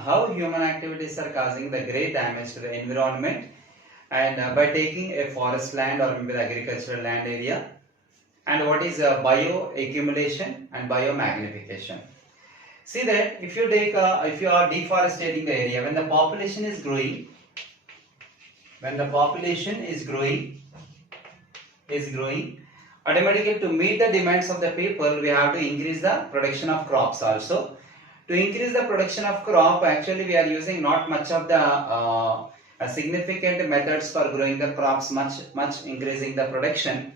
how human activities are causing the great damage to the environment, and by taking a forest land or maybe the agricultural land area, and what is bioaccumulation and biomagnification. See that if you take if you are deforestating the area, when the population is growing, automatically to meet the demands of the people, we have to increase the production of crops also. To increase the production of crop, actually we are using not much of the significant methods for growing the crops, much increasing the production.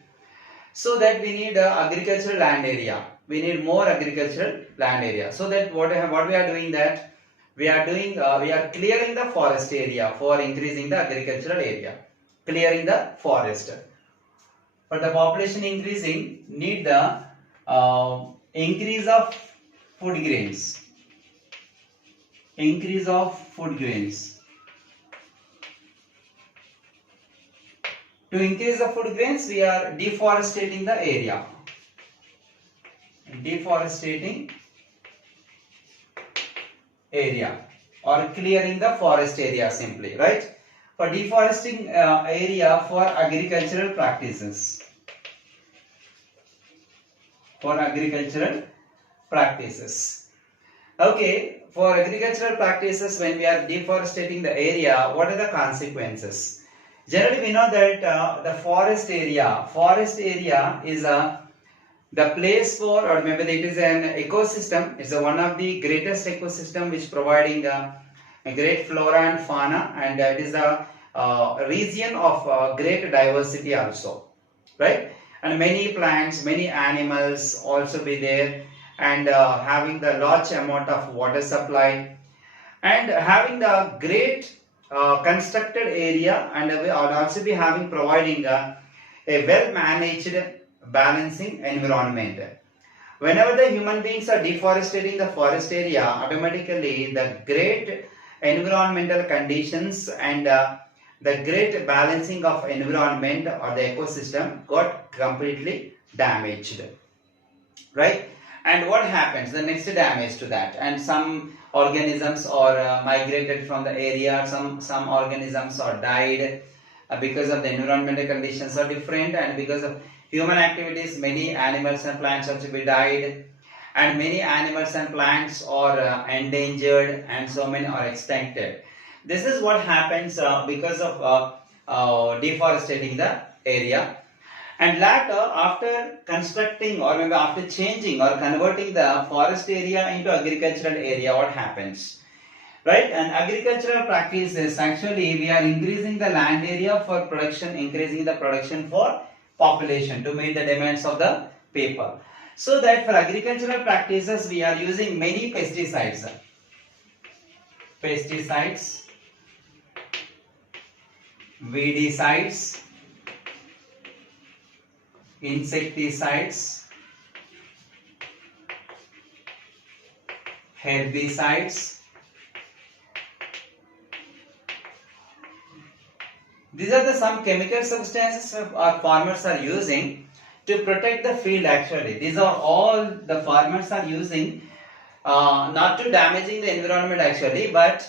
So that we need agricultural land area. We need more agricultural land area. So that what we are doing, that we are clearing the forest area for increasing the agricultural area, clearing the forest. For the population increasing, need the increase of food grains. Increase of food grains. To increase the food grains, we are deforestating the area. Deforestating area or clearing the forest area simply, right? For deforesting area for agricultural practices. For agricultural practices. Okay, for agricultural practices, when we are deforestating the area, what are the consequences? Generally, we know that the forest area is the place for, or maybe it is an ecosystem. It's one of the greatest ecosystem which providing a great flora and fauna, and it is a region of great diversity also, right? And many plants, many animals also be there, and having the large amount of water supply, and having the great constructed area, and we will also be providing a well managed balancing environment. Whenever the human beings are deforesting the forest area, automatically the great environmental conditions and the great balancing of environment or the ecosystem got completely damaged, right? And what happens? The next damage to that, and some organisms are migrated from the area, some organisms are died because of the environmental conditions are different, and because of human activities, many animals and plants also be died, and many animals and plants are endangered, and so many are extincted. This is what happens because of deforesting the area. And later, after constructing or maybe after changing or converting the forest area into agricultural area, what happens? Right? And agricultural practices, actually we are increasing the land area for production, increasing the production for population to meet the demands of the people. So that for agricultural practices, we are using many pesticides. Pesticides, weedicides, insecticides, herbicides. These are the some chemical substances our farmers are using to protect the field. Actually, these are all the farmers are using not to damaging the environment actually, but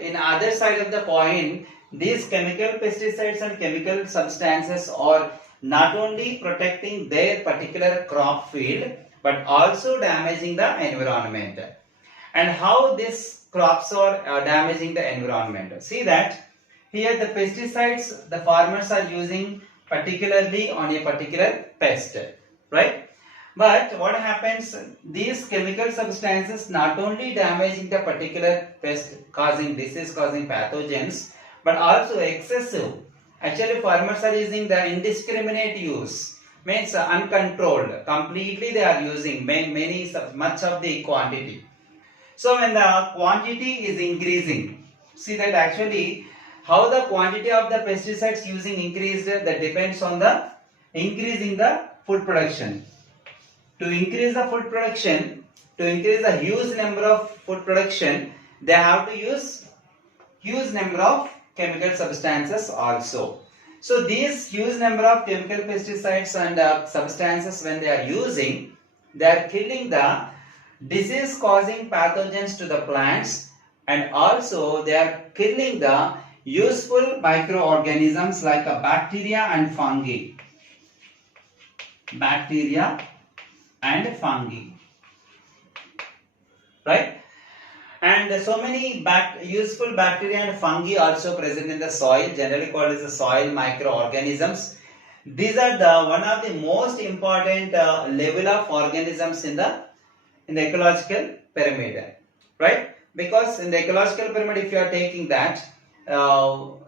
in other side of the coin, these chemical pesticides and chemical substances are not only protecting their particular crop field, but also damaging the environment. And how these crops are damaging the environment? See that here the pesticides the farmers are using particularly on a particular pest, right? But what happens, these chemical substances not only damaging the particular pest, causing disease, causing pathogens, but also excessive. Actually, farmers are using the indiscriminate use, means uncontrolled. Completely they are using much of the quantity. So when the quantity is increasing, see that actually how the quantity of the pesticides using increased, that depends on the increasing the food production. To increase the food production, to increase the huge number of food production, they have to use huge number of chemical substances also. So these huge number of chemical pesticides and substances, when they are using, they are killing the disease causing pathogens to the plants and also they are killing the useful microorganisms like a bacteria and fungi. Bacteria and fungi. Right? And so many useful bacteria and fungi also present in the soil, generally called as the soil microorganisms. These are one of the most important level of organisms in the ecological pyramid, right? Because in the ecological pyramid, if you are taking that,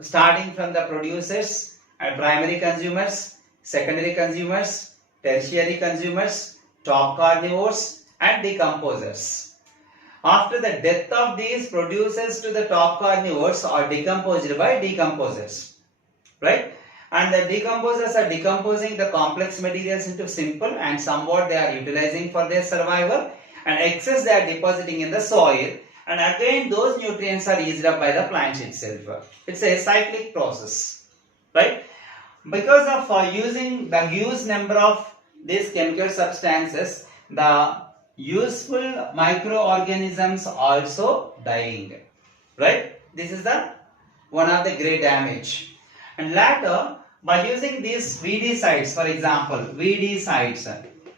starting from the producers and primary consumers, secondary consumers, tertiary consumers, top carnivores, and decomposers. After the death of these producers to the top carnivores are decomposed by decomposers, right? And the decomposers are decomposing the complex materials into simple, and somewhat they are utilizing for their survival, and excess they are depositing in the soil, and again those nutrients are used up by the plant itself. It's a cyclic process, right? Because of using the huge number of these chemical substances, the useful microorganisms also dying, right? This is the one of the great damage. And later, by using these weedicides, for example, weedicides,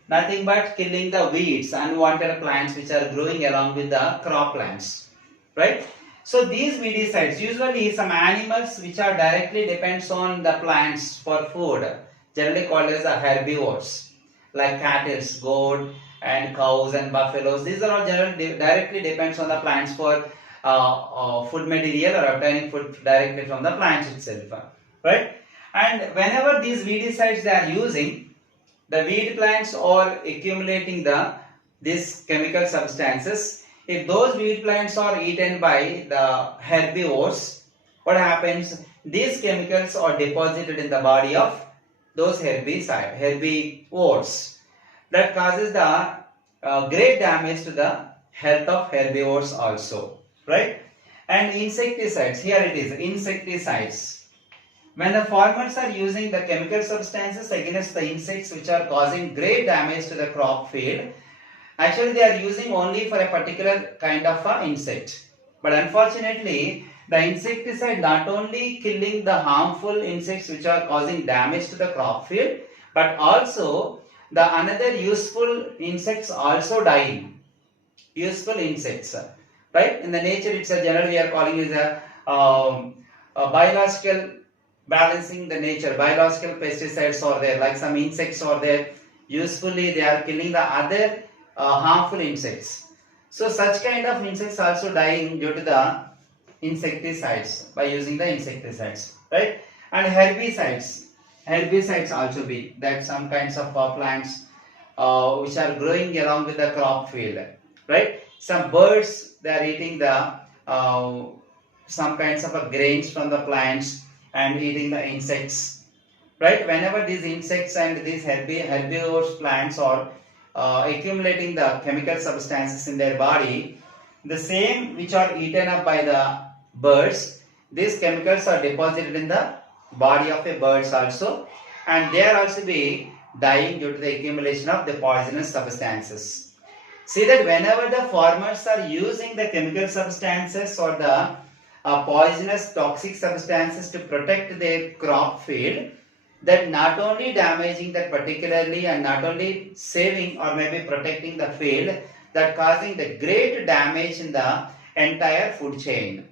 nothing but killing the weeds, unwanted plants which are growing along with the crop plants, right? So these weedicides, usually some animals which are directly depends on the plants for food, generally called as the herbivores, like cattle, goat, and cows and buffaloes. These are all generally directly depends on the plants for food material or obtaining food directly from the plants itself, right? And whenever these weedicides they are using, the weed plants are accumulating these chemical substances. If those weed plants are eaten by the herbivores, what happens? These chemicals are deposited in the body of those herbivores. That causes the great damage to the health of herbivores also, right? And insecticides, here it is, insecticides. When the farmers are using the chemical substances against the insects which are causing great damage to the crop field, actually they are using only for a particular kind of insect. But unfortunately, the insecticide not only killing the harmful insects which are causing damage to the crop field, but also the another useful insects also dying. Useful insects, right? In the nature, it's a general we are calling is a biological balancing the nature. Biological pesticides are there, like some insects are there. Usefully, they are killing the other harmful insects. So such kind of insects also dying due to the insecticides, by using the insecticides, right? And herbicides. Herbicides also be that some kinds of plants which are growing along with the crop field, right? Some birds they are eating the some kinds of grains from the plants and eating the insects, right? Whenever these insects and these herbivorous plants are accumulating the chemical substances in their body, the same which are eaten up by the birds, these chemicals are deposited in the body of a birds also, and they are also be dying due to the accumulation of the poisonous substances. See that whenever the farmers are using the chemical substances or the poisonous toxic substances to protect their crop field, that not only damaging that particularly and not only saving or maybe protecting the field, that causing the great damage in the entire food chain,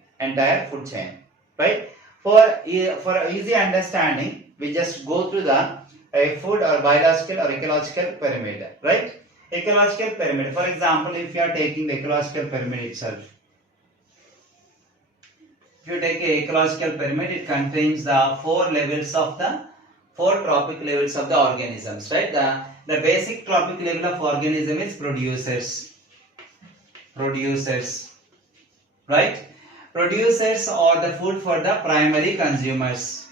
right? For easy understanding, we just go through the food or biological or ecological pyramid, right? Ecological pyramid. For example, if you are taking the ecological pyramid itself, if you take a ecological pyramid, it contains the four trophic levels of the organisms, right? The basic trophic level of organism is producers, right? Producers are the food for the primary consumers.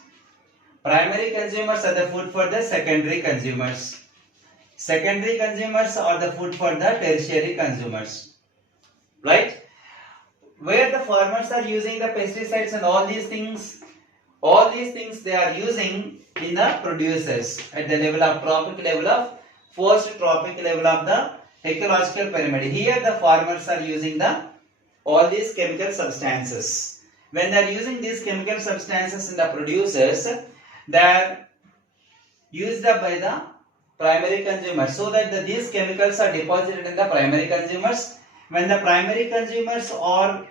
Primary consumers are the food for the secondary consumers. Secondary consumers are the food for the tertiary consumers, right? Where the farmers are using the pesticides and all these things they are using in the producers at the level of trophic level of first trophic level of the ecological pyramid. Here the farmers are using the all these chemical substances. When they are using these chemical substances in the producers, they are used up by the primary consumers, so that these chemicals are deposited in the primary consumers. When the primary consumers are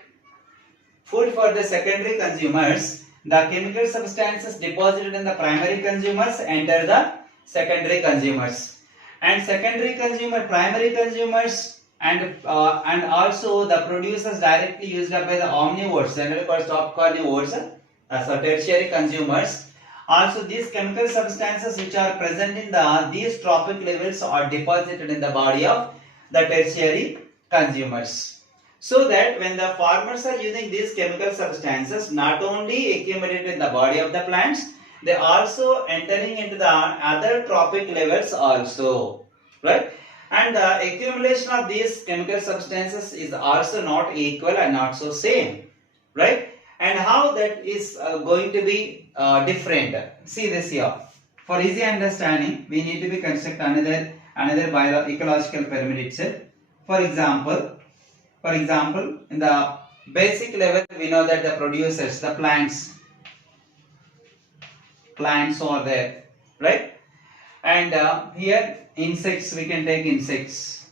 food for the secondary consumers, the chemical substances deposited in the primary consumers enter the secondary consumers, and secondary consumer, primary consumers, and also the producers directly used up by the omnivores, generally called top carnivores, so tertiary consumers. Also, these chemical substances which are present in these trophic levels are deposited in the body of the tertiary consumers. So that when the farmers are using these chemical substances, not only accumulated in the body of the plants, they also entering into the other trophic levels also, right? And the accumulation of these chemical substances is also not equal and not so same, right? And how that is going to be different. See this here. For easy understanding, we need to be construct another ecological pyramid itself. For example, in the basic level, we know that the producers, the plants are there, right? And here insects, we can take insects,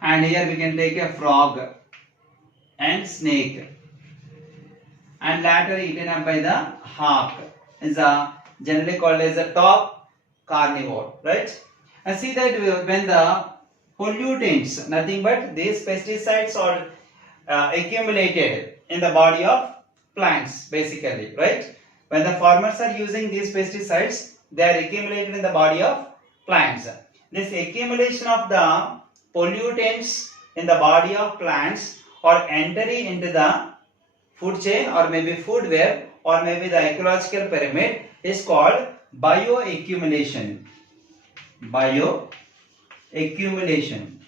and here we can take a frog and snake, and later eaten up by the hawk, is generally called as a top carnivore, right? And see that when the pollutants, nothing but these pesticides are accumulated in the body of plants, basically, right? When the farmers are using these pesticides, they are accumulated in the body of plants. This accumulation of the pollutants in the body of plants or entering into the food chain, or maybe food web, or maybe the ecological pyramid, is called bioaccumulation. Bioaccumulation.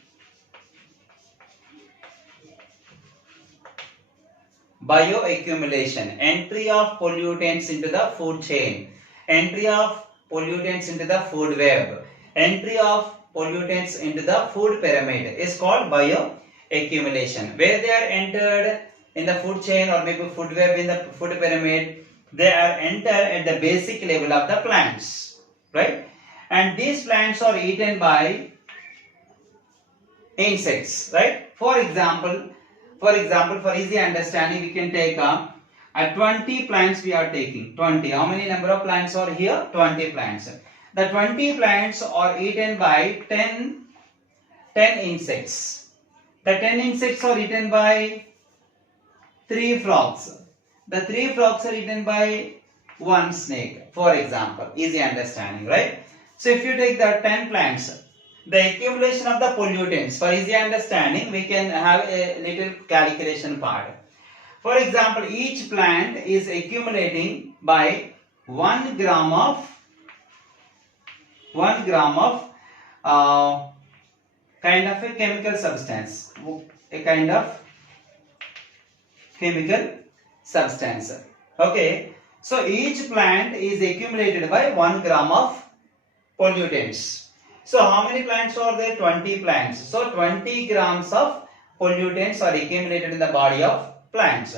Bioaccumulation. Entry of pollutants into the food chain. Entry of pollutants into the food web. Entry of pollutants into the food pyramid is called bioaccumulation. Where they are entered in the food chain or maybe food web in the food pyramid, they are entered at the basic level of the plants, right? And these plants are eaten by insects, right? For example, for easy understanding, we can take 20 plants we are taking. 20. How many number of plants are here? 20 plants. The 20 plants are eaten by 10 insects. The 10 insects are eaten by 3 frogs. The 3 frogs are eaten by 1 snake, for example. Easy understanding, right? So if you take the 10 plants, the accumulation of the pollutants, for easy understanding, we can have a little calculation part. For example, each plant is accumulating by 1 gram of kind of a chemical substance, Okay, so each plant is accumulated by 1 gram of pollutants. So how many plants are there? 20 plants. So 20 grams of pollutants are accumulated in the body of plants.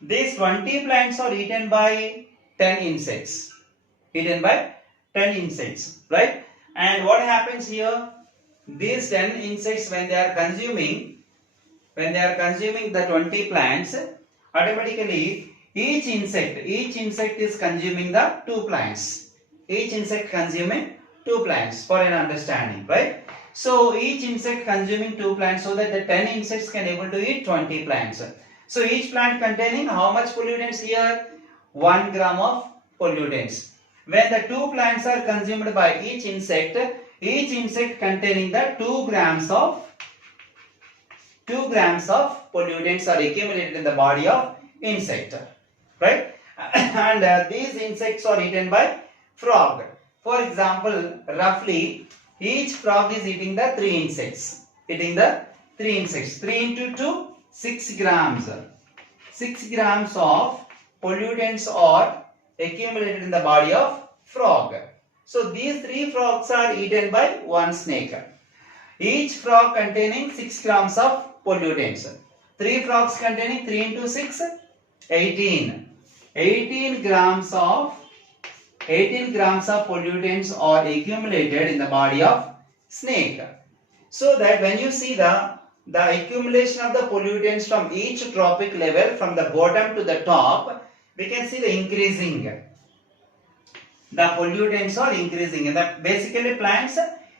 These 20 plants are eaten by 10 insects. Right? And what happens here? These 10 insects, when they are consuming the 20 plants, automatically each insect is consuming the 2 plants. Each insect consuming 2 plants, for an understanding, right? So each insect consuming 2 plants, so that the 10 insects can able to eat 20 plants. So each plant containing how much pollutants here? 1 gram of pollutants. When the 2 plants are consumed by each insect containing the 2 grams of pollutants are accumulated in the body of insect, right? And these insects are eaten by frog. For example, roughly each frog is eating the 3 insects. 3 into 2, 6 grams. 6 grams of pollutants are accumulated in the body of frog. So these 3 frogs are eaten by 1 snake. Each frog containing 6 grams of pollutants. 3 frogs containing 3 into 6, 18. 18 grams of pollutants are accumulated in the body of snake. So that when you see the accumulation of the pollutants from each trophic level from the bottom to the top, we can see the increasing. The pollutants are increasing. And basically plants,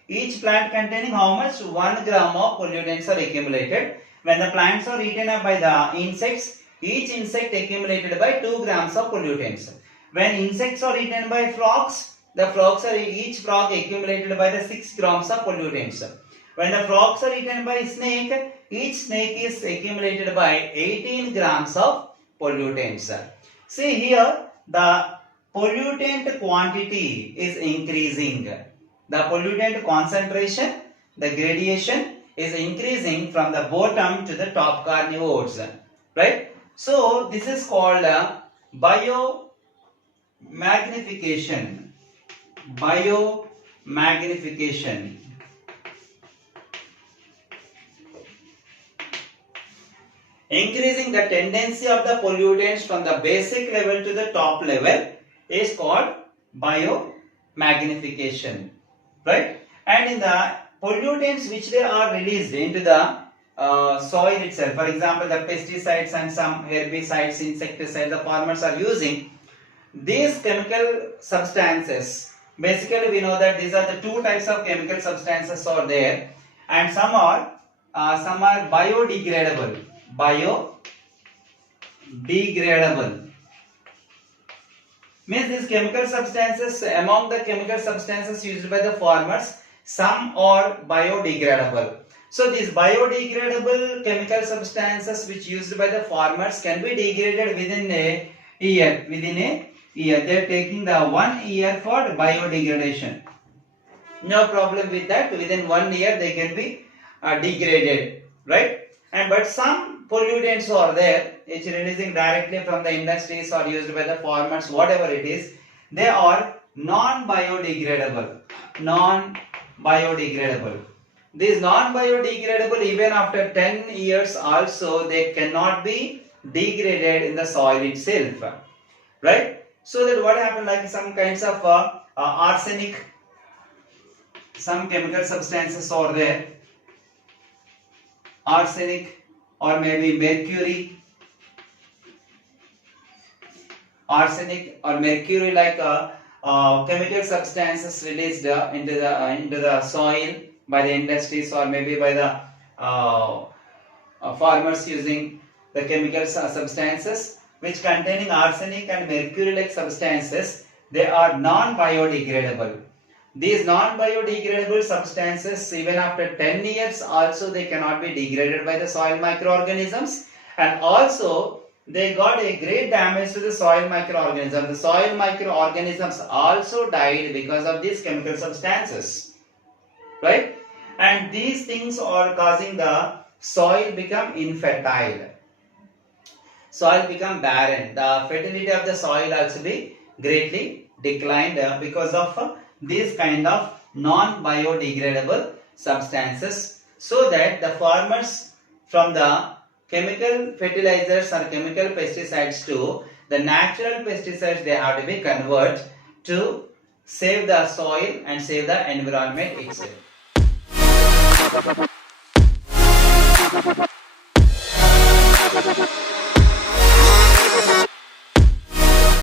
each plant containing how much? 1 gram of pollutants are accumulated. When the plants are eaten up by the insects, each insect accumulated by 2 grams of pollutants. When insects are eaten by frogs, each frog accumulated by the 6 grams of pollutants. When the frogs are eaten by snake, each snake is accumulated by 18 grams of pollutants. See here, the pollutant quantity is increasing. The pollutant concentration, the gradation is increasing from the bottom to the top carnivores. Right? So, this is called biomagnification. Biomagnification. Increasing the tendency of the pollutants from the basic level to the top level is called biomagnification. Right? And in the pollutants which they are released into the soil itself, for example, the pesticides and some herbicides, insecticides the farmers are using, these chemical substances, basically we know that these are the two types of chemical substances are there, and some are biodegradable. Biodegradable means these chemical substances, among the chemical substances used by the farmers, some are biodegradable. So these biodegradable chemical substances which used by the farmers can be degraded within a year. They are taking the 1 year for biodegradation. No problem with that. Within 1 year they can be degraded, right? And but some pollutants are there which releasing directly from the industries or used by the farmers, whatever it is, they are non-biodegradable. These non-biodegradable, even after 10 years also, they cannot be degraded in the soil itself, right? So that what happened, like some kinds of arsenic, some chemical substances are there, arsenic or maybe mercury, like chemical substances released into the soil by the industries or maybe by the farmers using the chemical substances which containing arsenic and mercury like substances, they are non-biodegradable. These non-biodegradable substances, even after 10 years also, they cannot be degraded by the soil microorganisms, and also they got a great damage to the soil microorganisms. The soil microorganisms also died because of these chemical substances, right? And these things are causing the soil become infertile. Soil become barren. The fertility of the soil also be greatly declined because of these kind of non-biodegradable substances, so that the farmers from the chemical fertilizers or chemical pesticides to the natural pesticides, they have to be converted to save the soil and save the environment itself.